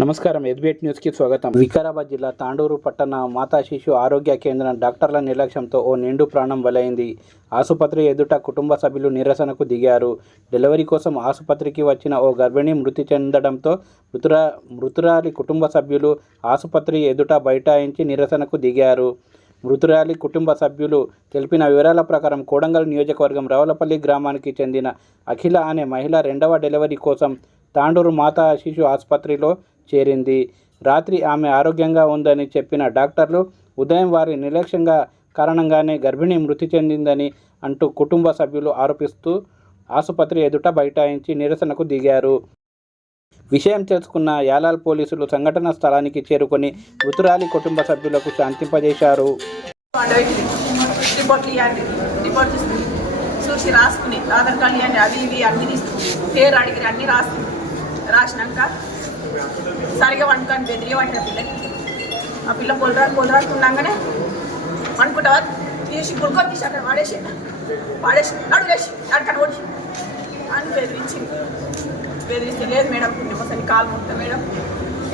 నమస్కారం. ఎస్బీఎట్ న్యూస్కి స్వాగతం. వికారాబాద్ జిల్లా తాండూరు పట్టణ మాతా శిశు ఆరోగ్య కేంద్రం డాక్టర్ల నిర్లక్ష్యంతో ఓ నిండు ప్రాణం బలైంది. ఆసుపత్రి ఎదుట కుటుంబ సభ్యులు నిరసనకు దిగారు. డెలివరీ కోసం ఆసుపత్రికి వచ్చిన ఓ గర్భిణి మృతి చెందడంతో మృతురాలి కుటుంబ సభ్యులు ఆసుపత్రి ఎదుట బైఠాయించి నిరసనకు దిగారు. మృతురాలి కుటుంబ సభ్యులు తెలిపిన వివరాల ప్రకారం కోడంగల్ నియోజకవర్గం రవలపల్లి గ్రామానికి చెందిన అఖిల అనే మహిళ రెండవ డెలివరీ కోసం తాండూరు మాతా శిశు ఆసుపత్రిలో చేరింది. రాత్రి ఆమె ఆరోగ్యంగా ఉందని చెప్పిన డాక్టర్లు ఉదయం వారి నిర్లక్ష్యంగా కారణంగానే గర్భిణి మృతి చెందిందని అంటూ కుటుంబ సభ్యులు ఆరోపిస్తూ ఆసుపత్రి ఎదుట బైఠాయించి నిరసనకు దిగారు. విషయం తెలుసుకున్న యాలాల్ పోలీసులు సంఘటన స్థలానికి చేరుకొని మృతురాలి కుటుంబ సభ్యులకు శాంతింపజేశారు. చూసి రాసుకుని ఆధార్ కార్డు ఇవ్వండి అవి ఇవి అన్ని తీసుకుని పేరు అడిగి అన్ని రాసినాక సరిగా వండుకొని బెదిరి పట్టిన పిల్లకి ఆ పిల్ల పొలరాడుతుండగానే వండుకుంటావా తీసి గుడుకొని తీసి అక్కడ పాడేసి నడులేసి అక్కడ ఓడి అని బెదిరిస్తే లేదు మేడం కొన్ని కాలు ఉంటుంది మేడం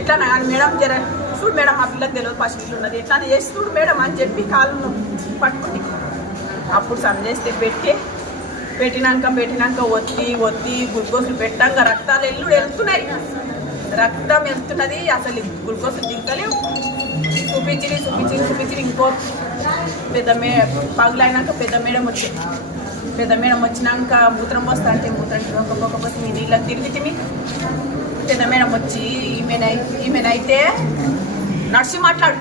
ఎట్లా అని మేడం జర చూడు మేడం ఆ పిల్లకి తెలియదు పసిపిల్లు ఉన్నది ఎట్లా చేసి చూడు మేడం అని చెప్పి కాళ్ళు పట్టుకుని అప్పుడు సంజేస్తే పెట్టినాక ఒత్తి గ్లూకోజులు పెట్టాక రక్తాలు వెళ్తున్నాయి. రక్తం వెళ్తున్నది, అసలు గ్లూకోజులు దిగలేవు. చూపించి ఇంకో పగులైనాక పెద్ద మేడం వచ్చినాక మూత్రం పోస్తా అంటే మూత్రం పోకపోతే మీ నీళ్ళకి తిరిగి పెద్ద మేడం వచ్చి ఈమెనైతే నడిచి మాట్లాడు,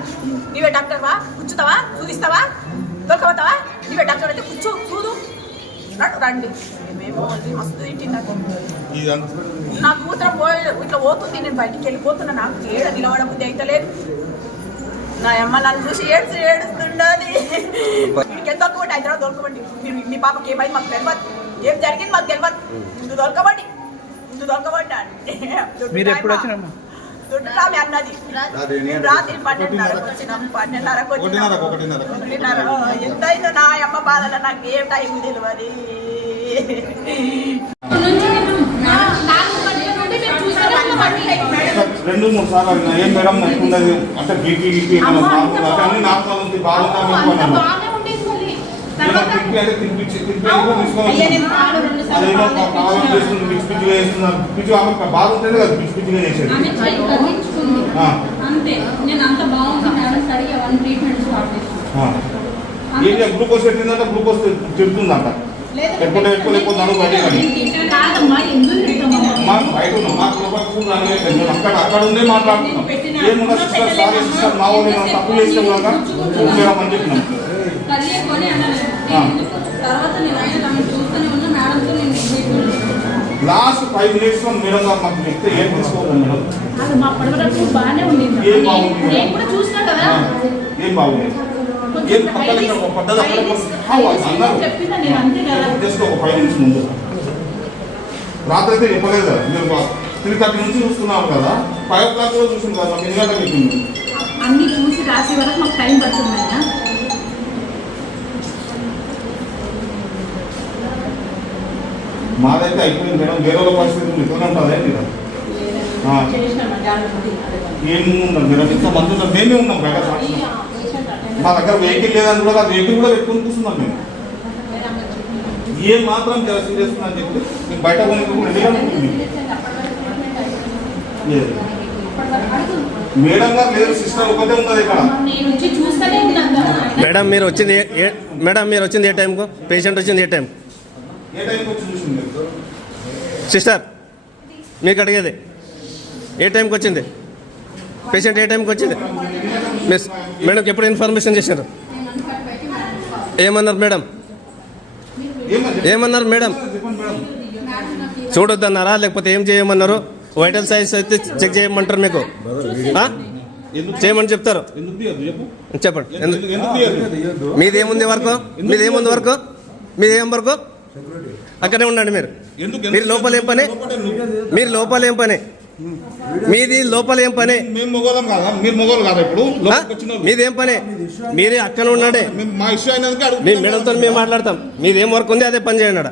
నీవే డాక్టర్వా, కూర్చుతావా, చూదిస్తావా, దొరకబోతావా, నీవే డాక్టర్ అయితే కూర్చో చూడు రండి. మేము మస్తు తింటున్నాను, నాకు మూత్రం ఇట్లా పోతుంది, నేను బయటికి వెళ్ళిపోతున్నా, నాకు ఏడ నిలవడం బుద్ధి అయితే లేదు. నా అమ్మ నన్ను చూసి ఏడుస్తుండాలి. వీడికి ఎంత దొరకబట్టి హైదరాబాద్ దొరకబండి, మీరు మీ పాపకి ఏమైంది మాకు తెలియదు, ఏం జరిగింది మాకు తెలియదు, ముందు దొరకబట్టి అంటే దుడ్డురామి అన్నది. రాత్రి 12:30 వచ్చినాం, 12:30 ఎంత అయిందో నా అమ్మ బాధలో నాకు ఏం టైం తెలియదు. రెండు మూడు సార్లు ఏం మేడం అనుకున్నది అంటే బీపీ బాగుంటుంది కదా పిచ్చిగా చేసేది. గ్లూకోజ్ పెట్టిందంటే గ్లూకోజ్ తిడుతుందంట, ఎక్కువ లేకపోతే బయట ఉన్నాం, మాకు అక్కడ ఉండే మాట్లాడుతున్నాం. ఏమున్నా సిస్టర్ సారీ సిస్టర్ మా వాళ్ళు తప్పు చేస్తే కూడా చూడమని చెప్పినాం. లాస్ట్ 5 minutes మేడం గారు మాకు చెప్తే ఏం తీసుకోవాలి మేడం, ఏం బాగుంది ఏం బాగుంది జస్ట్ ఒక 5 minutes ముందు రాత్రి అయితే చెప్పలేదు కదా, మీరు 3:30 నుంచి చూస్తున్నాం కదా, 5 o'clock కూడా చూసింది కదా, మాకు ఎన్ని గంటలకు చెప్పింది అన్ని చూసి రాసే వరకు మాకు టైం పడుతుంది. మాదైతే అయిపోయింది మేడం, వేరే వాళ్ళ పరిస్థితి ఇట్లా ఉంటుందే మీరు ఏముందండి మేడం, ఇంత మంది ఉన్నారు, మేమే ఉన్నాం బయట సాక్షి. మా దగ్గర వెహికల్ లేదని కూడా వెహికల్ కూడా పెట్టుకొని కూర్చున్నాం మేము. ఏం మాత్రం చాలా సీరియస్ అని చెప్పి మీకు బయట మేడం గారు లేదు, సిస్టర్ ఒకటే ఉన్నది ఇక్కడ. మేడం మీరు వచ్చింది ఏ టైంకు, పేషెంట్ వచ్చింది ఏ టైం, ఏ టైంకి వచ్చి చూసింది సిస్టర్ మీకు అడిగేది ఏ టైంకి వచ్చింది, పేషెంట్ ఏ టైంకి వచ్చింది, మిస్ మేడంకి ఎప్పుడు ఇన్ఫర్మేషన్ చేశారు, ఏమన్నారు మేడం చూడొద్దన్నారా లేకపోతే ఏం చేయమన్నారు, వైటల్ సైన్స్ అయితే చెక్ చేయమంటారు, మీకు చేయమని చెప్తారు, చెప్పండి. మీదేముంది వరకు అక్కడే ఉండండి. మీరు లోపల ఏం పని మీది లోపల ఏం పని, మీదేం పని, మీరే అక్కడ ఉండండి, మీ మేడంతో మేము మాట్లాడతాం. మీదేం వర్క్ ఉంది అదే పని చేయండి,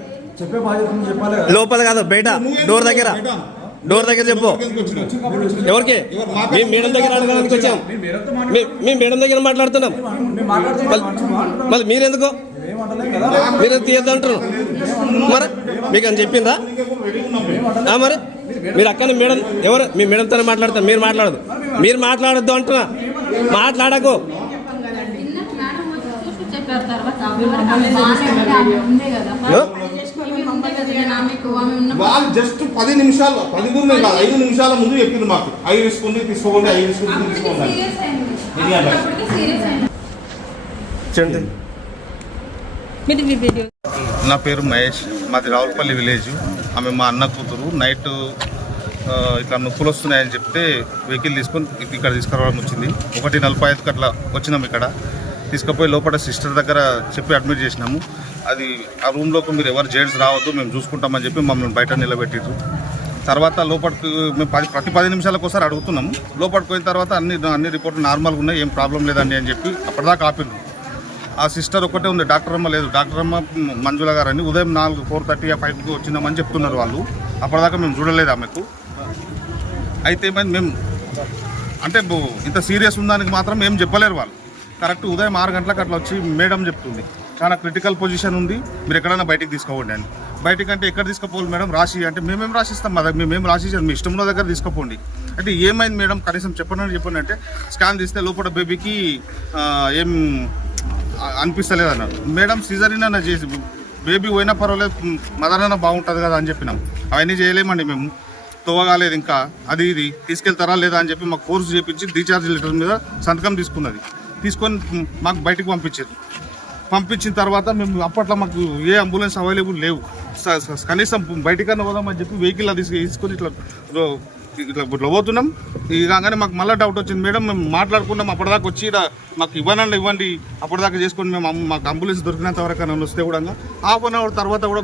లోపల కాదు బయట డోర్ దగ్గర డోర్ దగ్గర చెప్పు. ఎవరికి? మేము మేడం దగ్గర అడగడానికి వచ్చాం. మేము మేడం దగ్గర మాట్లాడుతున్నాం. మళ్ళీ మీరెందుకు మీరు తీయద్దు అంటున్నారు? మరి మీకు అని చెప్పిందా? మరి మీరు అక్కడ మేడం ఎవరు? మీ మేడంతోనే మాట్లాడతారు. మీరు మాట్లాడదు. మీరు మాట్లాడద్దు అంటున్నా. మాట్లాడకు. వాళ్ళు జస్ట్ 10 నిమిషాల్లో 10 కాదు 5 నిమిషాల ముందు చెప్పింది మాకు. 5 తీసుకుంది తీసుకోండి, 5 తీసుకుంది తీసుకోండి. నా పేరు మహేష్, మాది రావులపల్లి విలేజ్. ఆమె మా అన్న కూతురు. నైట్ ఇట్లా నొప్పులు వస్తున్నాయని చెప్తే వెహికల్ తీసుకొని ఇక్కడ తీసుకురావడం వచ్చింది. 1:45 అట్లా వచ్చినాము. ఇక్కడ తీసుకుపోయి లోపల సిస్టర్ దగ్గర చెప్పి అడ్మిట్ చేసినాము. అది ఆ రూమ్లోకి మీరు ఎవరు జెంట్స్ రావద్దు, మేము చూసుకుంటామని చెప్పి మమ్మల్ని బయట నిలబెట్టిరు. తర్వాత లోపలికి మేము ప్రతి 10 నిమిషాలకు ఒకసారి అడుగుతున్నాము. లోపలికి పోయిన తర్వాత అన్ని రిపోర్ట్లు నార్మల్గా ఉన్నాయి, ఏం ప్రాబ్లం లేదండి అని చెప్పి అప్పటిదాకా ఆపిండ్రు. ఆ సిస్టర్ ఒకటే ఉంది, డాక్టర్ అమ్మ లేదు. డాక్టర్ అమ్మ మంజుల గారు అని ఉదయం 4:30 5కి వచ్చినామని చెప్తున్నారు వాళ్ళు. అప్పటిదాకా మేము చూడలేదు ఆమెకు. అయితే మేము అంటే ఇంత సీరియస్ ఉందానికి మాత్రం ఏం చెప్పలేరు వాళ్ళు. కరెక్ట్ ఉదయం 6 గంటలకు అట్లా వచ్చి మేడం చెప్తుంది, చాలా క్రిటికల్ పొజిషన్ ఉంది, మీరు ఎక్కడైనా బయటికి తీసుకోండి అని. బయటికి అంటే ఎక్కడ తీసుకుపోవాలి మేడం? రాసి అంటే మేమేం రాసిస్తాం కదా, మేమేం రాసిస్తాం, మీ ఇష్టం ఉన్న దగ్గర తీసుకుపోండి అంటే. ఏమైంది మేడం కనీసం చెప్పండి అంటే స్కాన్ తీస్తే లోపల బేబీకి ఏం అనిపిస్తలేదు అన్నారు. మేడం సిజరీన్ అన్న చేసి బేబీ పోయినా పర్వాలేదు, మదర్ అన్న బాగుంటుంది కదా అని చెప్పినాం. అవన్నీ చేయలేమండి మేము, తోవగాలేదు ఇంకా, అది ఇది తీసుకెళ్తారా లేదా అని చెప్పి మాకు ఫోర్స్ చేయించి డిశ్చార్జ్ లెటర్ మీద సంతకం తీసుకొని మాకు బయటకు పంపించిన తర్వాత మేము అప్పట్లో మాకు ఏ అంబులెన్స్ అవైలబుల్ లేవు. కనీసం బయటికన్నా పోదామని చెప్పి వెహికల్ తీసుకొని ఇట్లా పోతున్నాం. ఇలాగానే మాకు మళ్ళీ డౌట్ వచ్చింది. మేడం మేము మాట్లాడుకున్నాం, అప్పటిదాకా వచ్చి మాకు ఇవ్వండి అప్పటిదాకా చేసుకొని మేము మాకు అంబులెన్స్ దొరికినంత వరకు వస్తే కూడా హాఫ్ అన్ అవర్ తర్వాత కూడా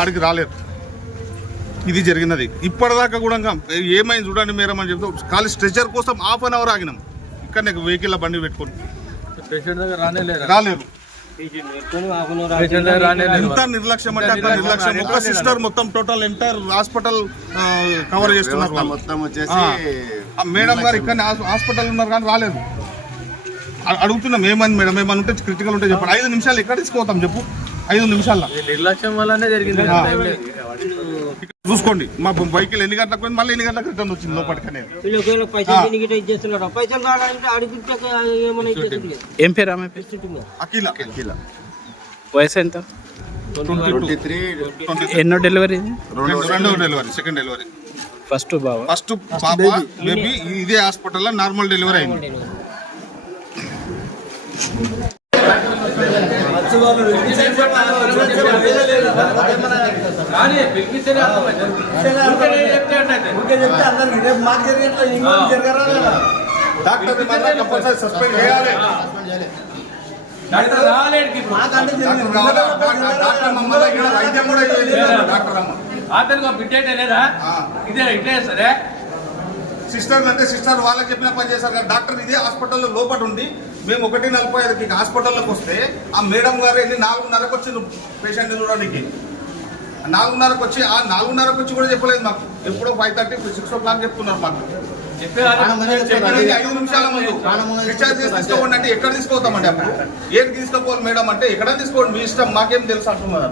ఆడికి రాలేదు. ఇది జరిగినది. ఇప్పటిదాకా కూడా ఏమైంది చూడండి మేడం అని చెప్తే ఖాళీ స్ట్రెచర్ కోసం హాఫ్ అన్ అవర్ ఆగినాం. ఇక్కడ నీకు వెహికల్ బండి పెట్టుకోండి రాలేరు. ఎంత నిర్లక్ష్యం అంటే అంత నిర్లక్ష్యం. ఒక సిస్టర్ మొత్తం టోటల్ ఎంటైర్ హాస్పిటల్ కవర్ చేస్తున్నారు. మేడం గారు ఇక్కడ హాస్పిటల్ ఉన్నారు కానీ రాలేదు. అడుగుతున్నాం ఏమైంది మేడం, ఏమని ఉంటే క్రిటికల్ ఉంటే చెప్పండి. 5 నిమిషాలు ఎక్కడ తీసుకుపోతాం చెప్పు? 5 నిమిషాల్లో నిర్లక్ష్యం వల్లనే జరిగింది. చూసుకోండి మా వెహికల్ ఎన్ని గంటలకు పోయింది, మళ్ళీ ఎన్ని గంటలకు రిటర్న్ వచ్చింది లోపలికనే. ఏం పేరు ఆమె? అఖిల. వయసు ఎంత? 23. ఎన్నో డెలివరీ? రెండో డెలివరీ, సెకండ్ డెలివరీ. ఫస్ట్ పాప బేబీ ఇదే హాస్పిటల్లో నార్మల్ డెలివరీ అయింది. డాక్టర్ సస్పెండ్ చేయాలి. వైద్యం కూడా డాక్టర్ అమ్మ అతను బిడ్డ లేదా ఇదే ఇట్లే సరే. సిస్టర్ అంటే సిస్టర్ వాళ్ళకి చెప్పిన పని చేశారు కదా. డాక్టర్ ఇదే హాస్పిటల్లో లోపల ఉండి మేము 1:45కి హాస్పిటల్లోకి వస్తే ఆ మేడం గారు 4:30కి వచ్చింది పేషెంట్ని చూడడానికి. 4:30కి వచ్చి 4:30కి వచ్చి కూడా చెప్పలేదు మాకు. ఎప్పుడో 5:30 6 o'clock చెప్తున్నారు మాకు. 5 నిమిషాల ముందు డిశ్చార్జ్ చేసి తీసుకోండి అంటే ఎక్కడ తీసుకోతామండి? అప్పుడు ఏది తీసుకోవాలి మేడం అంటే ఎక్కడ తీసుకోండి మీ ఇష్టం, మాకేం తెలుసు అంటున్నారు.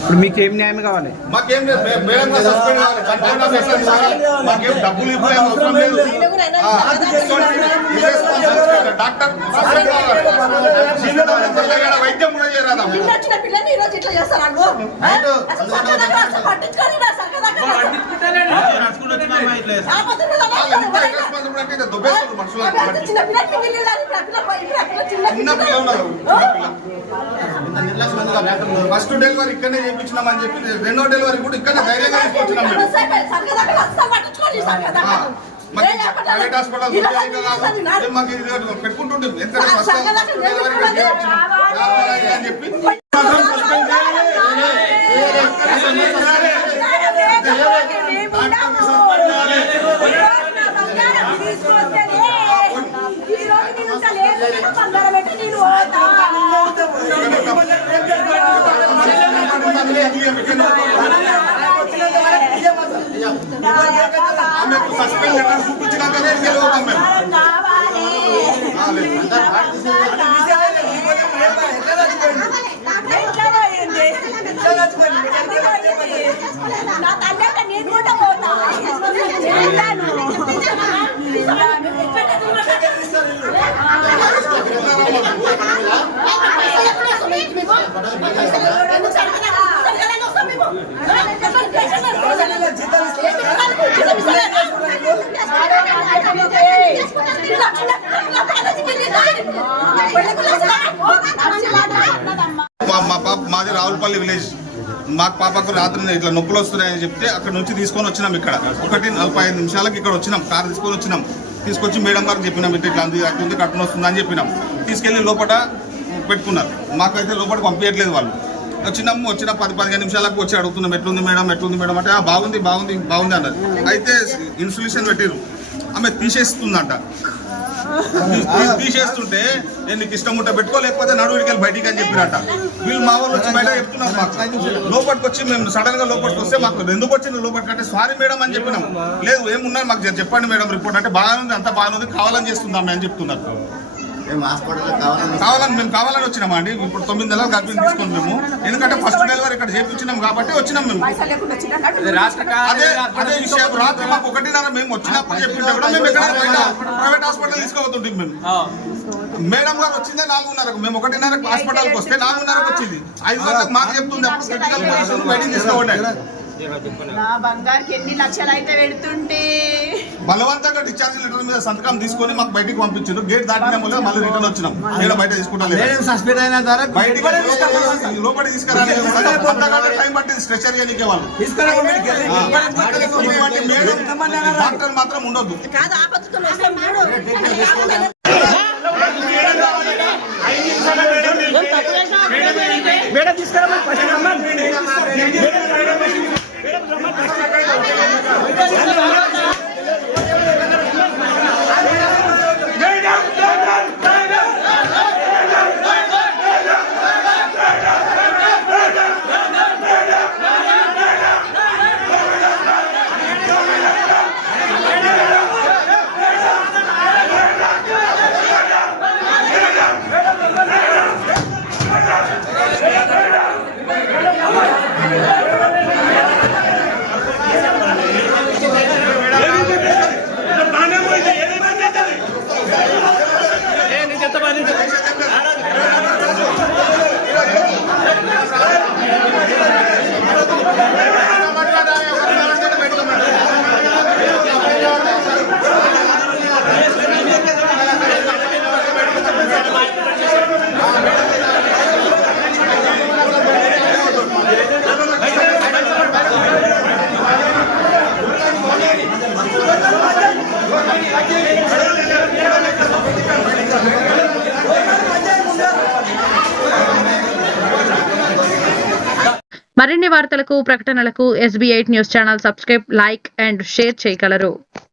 ఇప్పుడు మీకేం న్యాయం కావాలి? మాకేం మేడం సస్పెండ్ కావాలి. మాకేం డబ్బులు ఇవ్వలేము, అవసరం లేదు. డాక్టర్ వైద్యం కూడా చేయరాదా? ఫస్ట్ డెలివరీ ఇక్కడనే చేయించినామని చెప్పి రెండో డెలివరీ కూడా ఇక్కడనే ధైర్యంగా తీసుకొచ్చినాం. ప్రైవేట్ హాస్పిటల్ మాకు పెట్టుకుంటుండే అని చెప్పి ఆమెకు సస్పెండ్ లెటర్ చూపించినాకనే వెళ్ళిపోతాం మేము. నా తల్లి అంటే నేను కూడా పోతా మాది రావులపల్లి విలేజ్. మాకు పాపకు రాత్రి ఇట్లా నొప్పులు వస్తున్నాయని చెప్తే అక్కడ నుంచి తీసుకొని వచ్చినాం. ఇక్కడ 1:45 నిమిషాలకు ఇక్కడ వచ్చినాం. కారు తీసుకొని వచ్చినాం. తీసుకొచ్చి మేడం గారికి చెప్పినాం, ఇట్లా అట్టుంది కట్టును వస్తుందని చెప్పినాం. తీసుకెళ్ళి లోపల పెట్టుకున్నారు. మాకైతే లోపల పంపించట్లేదు వాళ్ళు. వచ్చినాము, వచ్చిన 10-15 నిమిషాలకు వచ్చి అడుగుతున్నాం, ఎట్లుంది మేడం అంటే బాగుంది అన్నది. అయితే ఇన్సులేషన్ పెట్టిరు, ఆమె తీసేస్తుందంట. తీసేస్తుంటే నేను నీకు ఇష్టం ఉంటే పెట్టుకో, లేకపోతే నడువుడికి బయటికి అని చెప్పినట్ట. వీళ్ళు మా వాళ్ళు వచ్చి బయట చెప్తున్నారు. మాకు లోపలికి వచ్చి మేము సడన్ గా లోపలికి వస్తే మాకు ఎందుకు వచ్చింది లోపలికి అంటే సారీ మేడం అని చెప్పినాం. లేదు ఏమున్నారు మాకు చెప్పండి మేడం రిపోర్ట్ అంటే బాగానే అంత బాగానే కావాలని చేస్తుందాం అని చెప్తున్నారు. కావాలని వచ్చినామా అండి. ఇప్పుడు 9 నెలలు గర్భిణి తీసుకుని మేము, ఎందుకంటే ఫస్ట్ డెలివరీ ఇక్కడ చేయించినాం కాబట్టి వచ్చినాం మేము. అదే విషయం రాత్రి మాకు 1:30 మేము వచ్చినప్పుడు చెప్పింటే కూడా మేము ఎక్కడ ప్రైవేట్ హాస్పిటల్ తీసుకోబోతుంటాం. మేము మేడం గారు వచ్చిందే 4:30కు, మేము 1:30కు హాస్పిటల్కి వస్తే 4:30కు వచ్చింది. 5 గంటలకు మాకు చెప్తుంది అప్పుడు క్రిటికల్ పొజిషన్ బయటికి తీసుకోబడ్డాయి. నా బంగారుకి ఎన్ని లక్షలు అయితే పెడుతుంటే బలవంతంగా డిశ్చార్జ్ లెటర్ మీద సంతకం తీసుకొని మాకు బయటికి పంపించారు. గేట్ దాటిన వల్ల మళ్ళీ రిటర్న్ వచ్చినాం. నేను బయట తీసుకుంటాను లోపలికి తీసుకురాలి. టైం పట్టింది స్ట్రెచర్ చేయడానికి వాళ్ళు. డాక్టర్ మాత్రం ఉండొద్దు. మేడం తీసుకురా. మరిన్ని వార్తలకు ప్రకటనలకు SB8 news channel subscribe, like and share చేయగలరు.